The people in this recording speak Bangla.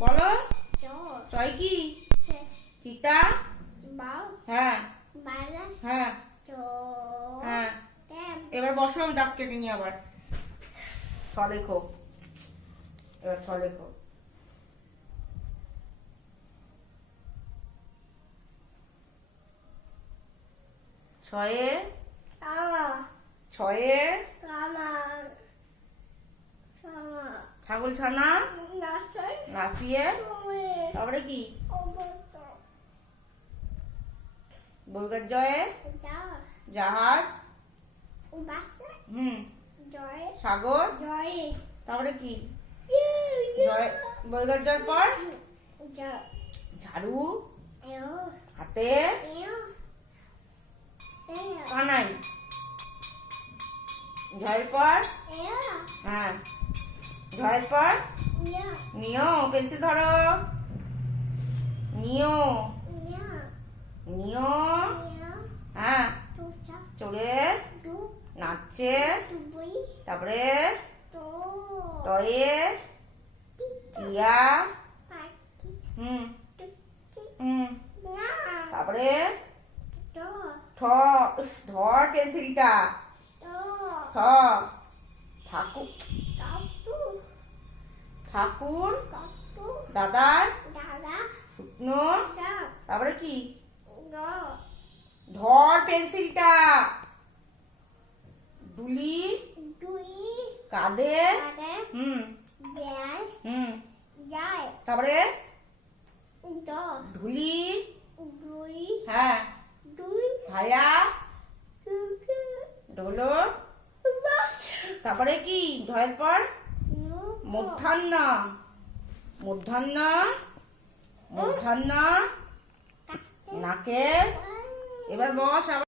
বলো। ছয় কি? চিতা। হ্যাঁ হ্যাঁ হ্যাঁ। এবার বসো, আমি দাগ কেটে নি আবার। ছ লেখো, এবার ছ লেখো। ছয়ে ছয়ে ছাগল ছানা নাচিয়ে, তারপরে কি? বর্গের জয়ে জাহাজ। সাগর। তারপরে কি? জয়, বর্গের জয় পর ঝাড়ু হাতে কানাই। জয়ের পর হ্যাঁ, জয়ের পর নিও, পেন্সিল ধরো। নিও নিও হ্যাঁ, চড়ে নাচছে। তারপরে তয়ে টিয়া। হুম হুম। তারপরে ধর পেন্সিলটা। ঠাকুর ঠাকুর দাদার শুকনো। তারপরে কি? ধর পেন্সিলটা। ডুলি কাঁধে। হুম হুম। তারপরে ঢুলি। হ্যাঁ, ভায়া ঢোলো। তারপরে কি? ঢয়ের পর মধ্যাহ্ন। মধ্যাহ্ন মধ্যাহ্ন নাকের। এবার বস আবার।